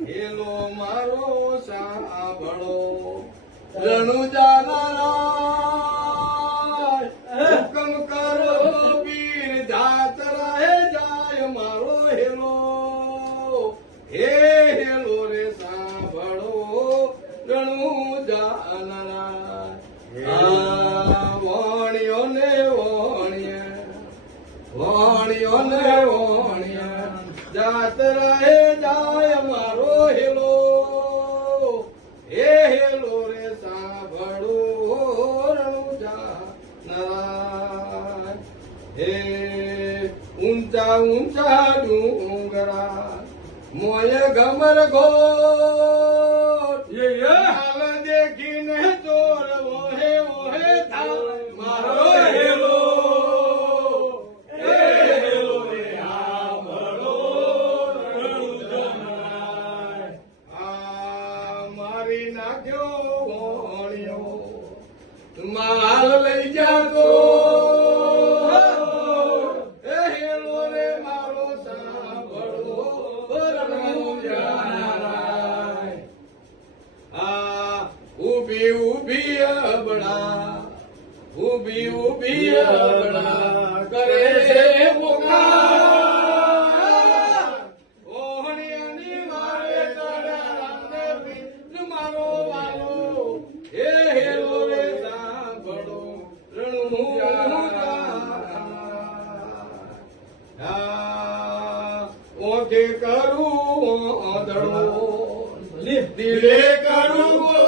hello મારો સાંભળો રણુજાના હુકમ કરો વીર જાત રહે જાય મારો હેલો હે હેલો રે સાંભળો રણુજાના વાણિયો ને વાણિયા જાત રહે જાય મારો હેલો હે હેલો રે સાંભળો રણુજાના હે ઊંચા ઊંચા ડુંગરા મોય ગમર ગોટ હાલ દેખીને ચોર ઓહે ઓહે થાય મારો હેલો માલ લઈ જાતો હેલો રે મારો સાંભળો ઉભી ઉભી અબડા ઉભી ઉભી અબડા કરે છે પુકાર ઓહણિયાની મારે ચડા મારો વાલો હે હેલો રે સાંભળો ઓકે કરું આંધળો દિલે કરું